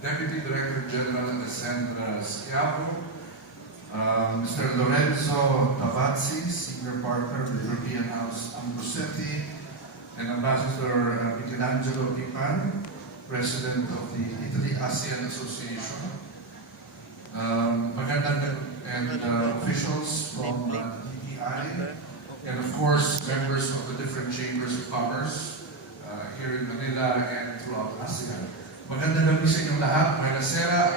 Deputy Director General Alessandra Schiavo, Mr. Lorenzo Tavazzi, Senior Partner of the European House Ambrosetti, and Ambassador Michelangelo Pipan, President of the Italy-ASEAN Association, and officials from DTI, and of course members of the different chambers of commerce here in Manila and throughout ASEAN. Magandang gabi sa inyong lahat. Buenas sera.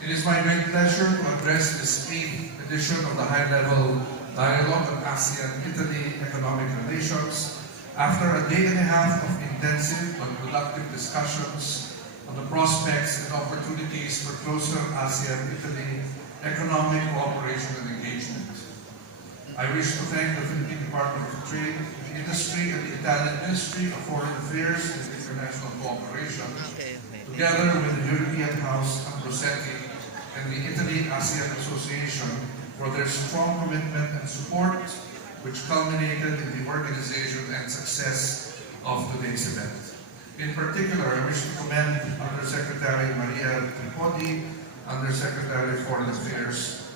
It is my great pleasure to address this 8th edition of the High-Level Dialogue on ASEAN-Italy Economic Relations after a day and a half of intensive but productive discussions on the prospects and opportunities for closer ASEAN-Italy economic cooperation and engagement. I wish to thank the Philippine Department of Trade, the Industry, and the Italian Ministry of Foreign Affairs and International Cooperation, together with the European House Ambrosetti and the Italy-ASEAN Association for their strong commitment and support, which culminated in the organization and success of today's event. In particular, I wish to commend Undersecretary Maria Tripodi, Undersecretary of Foreign Affairs,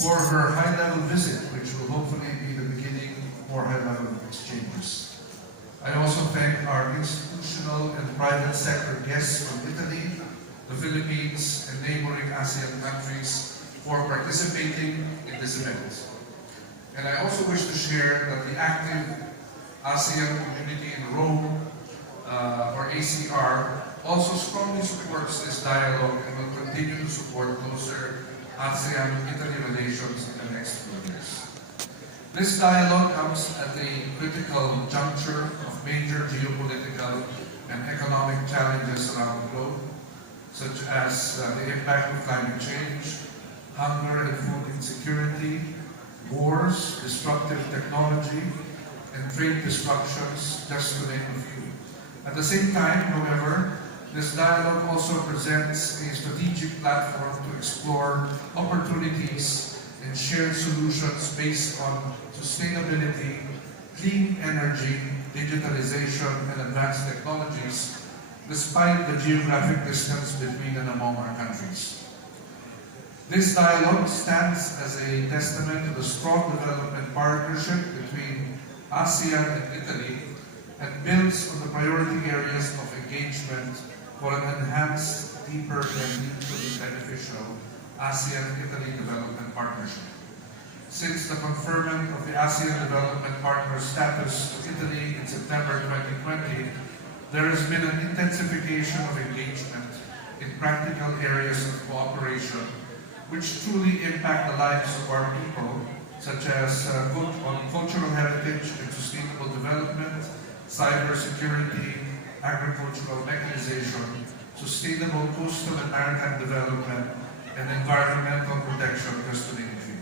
for her high-level visit, which will hopefully be the beginning of more high-level exchanges. I also thank our institutional and private sector guests from Italy, the Philippines, and neighboring ASEAN countries for participating in this event. And I also wish to share that the active ASEAN community in Rome, or ACR, also strongly supports this dialogue and will continue to support closer ASEAN-Italy relations in the next few years. This dialogue comes at a critical juncture of major geopolitical and economic challenges around the globe, such as the impact of climate change, hunger and food insecurity, wars, disruptive technology, and trade disruptions, just to name a few. At the same time, however, this dialogue also presents a strategic platform to explore opportunities and shared solutions based on sustainability, clean energy, digitalization, and advanced technologies, despite the geographic distance between and among our countries. This dialogue stands as a testament to the strong development partnership between ASEAN and Italy and builds on the priority areas of engagement for an enhanced, deeper, and mutually beneficial ASEAN-Italy Development Partnership. Since the conferment of the ASEAN Development Partner status to Italy in September 2020, there has been an intensification of engagement in practical areas of cooperation which truly impact the lives of our people, such as cultural heritage and sustainable development, cybersecurity, agricultural mechanization, sustainable coastal and maritime development, and environmental protection, just to name a few.